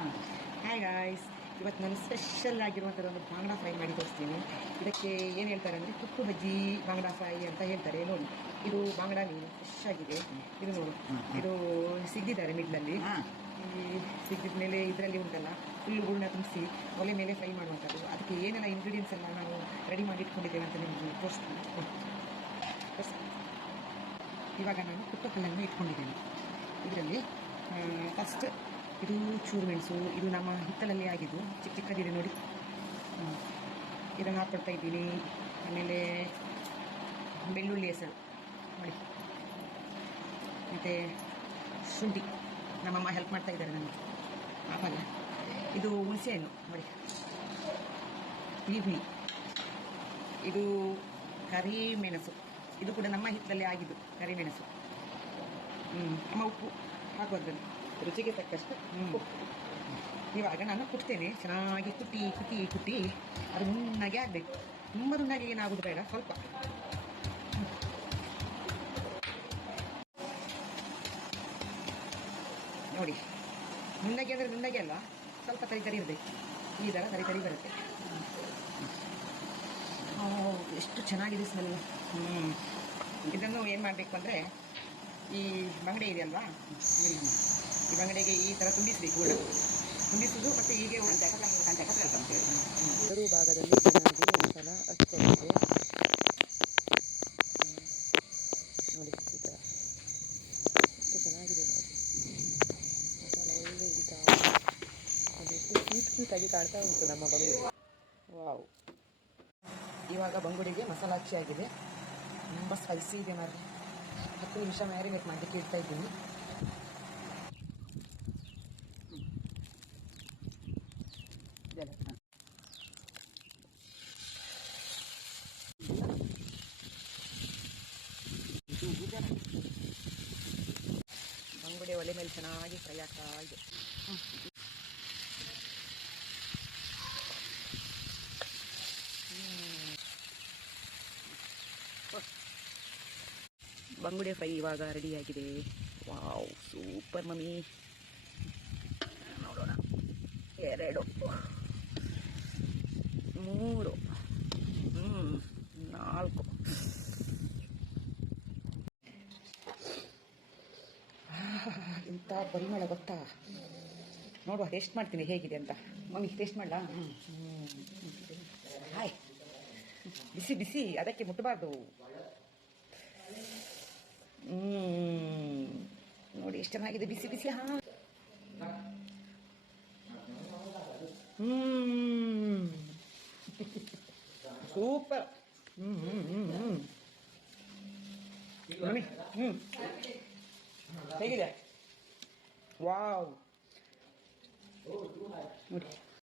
Hi guys, ಇವತ್ತು ನಾನು special ಆಗಿರುವಂಥದ್ದು ಒಂದು ಬಾಂಗ್ಡಾ ಫ್ರೈ ಮಾಡಿ ತೋರಿಸ್ತೀನಿ. ಇದಕ್ಕೆ ಏನು ಹೇಳ್ತಾರೆ ಅಂದರೆ ಕುಟ್ಟು ಬಜ್ಜಿ ಬಾಂಗ್ಡಾ ಫ್ರೈ ಅಂತ ಹೇಳ್ತಾರೆ. ನೋಡಿ, ಇದು ಬಾಂಗ್ಡಾ ಮೀನು ಫ್ರೆಶ್ ಆಗಿದೆ. ಇದು ನೋಡು, ಇದು ಸಿಗ್ದಿದ್ದಾರೆ ಮಿಡ್ಲಲ್ಲಿ. ಈ ಸಿಗ್ದಿದ ಮೇಲೆ ಇದರಲ್ಲಿ ಉಂಟಲ್ಲ ಫುಲ್ ಹೂರ್ಣ ತುಂಬಿಸಿ ಒಲೆ ಮೇಲೆ ಫ್ರೈ ಮಾಡುವಂಥದ್ದು. ಅದಕ್ಕೆ ಏನೆಲ್ಲ ಇಂಗ್ರೀಡಿಯೆಂಟ್ಸ್ ಎಲ್ಲ ನಾವು ರೆಡಿ ಮಾಡಿ ಇಟ್ಕೊಂಡಿದ್ದೇವೆ ಅಂತ ನಿಮಗೆ ತೋರಿಸ್ತೀನಿ. ಇವಾಗ ನಾನು ಕುಟ್ಟಕಲ್ಲನ್ನು ಇಟ್ಕೊಂಡಿದ್ದೇನೆ. ಇದರಲ್ಲಿ ಫಸ್ಟ್ ಇದು ಚೂರು ಮೆಣಸು, ಇದು ನಮ್ಮ ಹಿತ್ತಲಲ್ಲಿ ಆಗಿದ್ದು ಚಿಕ್ಕ ಚಿಕ್ಕದಿದೆ ನೋಡಿ, ಇದನ್ನು ಹಾಕ್ಕೊಳ್ತಾ ಇದ್ದೀನಿ. ಆಮೇಲೆ ಬೆಳ್ಳುಳ್ಳಿ ಹೆಸರು ನೋಡಿ, ಮತ್ತು ಶುಂಠಿ ನಮ್ಮಮ್ಮ ಹೆಲ್ಪ್ ಮಾಡ್ತಾ ಇದ್ದಾರೆ ನನಗೆ. ಆಮೇಲೆ ಇದು ಹುಣಸೆಹಣ್ಣು ನೋಡಿ, ಹುಳಿ, ಇದು ಕರಿಮೆಣಸು, ಇದು ಕೂಡ ನಮ್ಮ ಹಿತ್ತಲಲ್ಲಿ ಆಗಿದ್ದು ಕರಿಮೆಣಸು. ಅಮ್ಮ ಉಪ್ಪು ಹಾಕುವಂಥದ್ದು ರುಚಿಗೆ ತಕ್ಕಷ್ಟು ಉಪ್ಪು. ಇವಾಗ ನಾನು ಕುಟ್ತೇನೆ, ಚೆನ್ನಾಗಿ ಕುಟ್ಟಿ ಅದು ನುಣ್ಣಗೆ ಆಗಬೇಕು. ತುಂಬ ನುಣ್ಣಗೆ ಏನಾಗೋದು ಬೇಡ, ಸ್ವಲ್ಪ ನೋಡಿ. ನುಣ್ಣಗೆ ಅಂದರೆ ನುಣ್ಣಗೆ ಅಲ್ಲ, ಸ್ವಲ್ಪ ತರಿ ಇರಬೇಕು. ಈ ಥರ ತರಿ ಬರುತ್ತೆ. ಎಷ್ಟು ಚೆನ್ನಾಗಿದೆ ಸ್ಮೆಲ್. ಇದನ್ನು ಏನು ಮಾಡಬೇಕು ಅಂದರೆ, ಈ ಬಂಗಡೆ ಇದೆಯಲ್ವಾ, ಈ ಬಂಗಡೆಗೆ ಈ ಥರ ತುಂಬಿಸಬೇಕು. ಕೂಡ ತುಂಬಿಸುವುದು ಮತ್ತು ಹೀಗೆ ಎರಡು ಭಾಗದಲ್ಲಿ ಚೆನ್ನಾಗಿ ಮಸಾಲ ಹಚ್ಕೊಳ್ಳೋದು ನೋಡಿ. ಈ ಥರ ಎಷ್ಟು ಚೆನ್ನಾಗಿದೆ ನೋಡಿ, ಮಸಾಲ ಒಳ್ಳೆ ಹಿಡಿತಾ ನೋಡಿ, ಎಷ್ಟು ಕ್ಯೂಟಾಗಿ ಕಾಣ್ತಾ ಉಂಟು ನಮ್ಮ ಬಂಗುಡೆ. ವಾವ್, ಇವಾಗ ಬಂಗುಡಿಗೆ ಮಸಾಲ ಹಚ್ಚಿ ಆಗಿದೆ. ತುಂಬ ಸ್ಪೈಸಿ ಇದೆ ಮಾರ್ರೆ. 10 ನಿಮಿಷ ಮ್ಯಾರಿನೇಟ್ ಮಾಡಲಿಕ್ಕೆ ಇಡ್ತಾ ಇದ್ದೀನಿ. ಬಂಗುಡೆ ಒಲೆ ಮೇಲೆ ಚೆನ್ನಾಗಿ ಫ್ರೈ ಆಗ್ತಾ ಇದೆ. ಬಂಗುಡೆ ಫ್ರೈ ಇವಾಗ ರೆಡಿಯಾಗಿದೆ. Wow, super mummy. ನೋಡೋಣ, 2 3 4. ಇಂಥ ಪರಿಮಳ ಗೊತ್ತಾ? ನೋಡುವ, ಟೇಸ್ಟ್ ಮಾಡ್ತೀನಿ ಹೇಗಿದೆ ಅಂತ. ಮಮ್ಮಿ ಟೇಸ್ಟ್ ಮಾಡಲಾ? ಹಾಯ್, ಬಿಸಿ ಬಿಸಿ, ಅದಕ್ಕೆ ಮುಟ್ಟಬಾರ್ದು. ನೋಡಿ ಎಷ್ಟು ಚೆನ್ನಾಗಿದೆ, ಬಿಸಿ ಬಿಸಿ. ಸೂಪರ್. ಮಮ್ಮಿ ಹೇಗಿದೆ? ವಾವ್, ನೋಡಿ.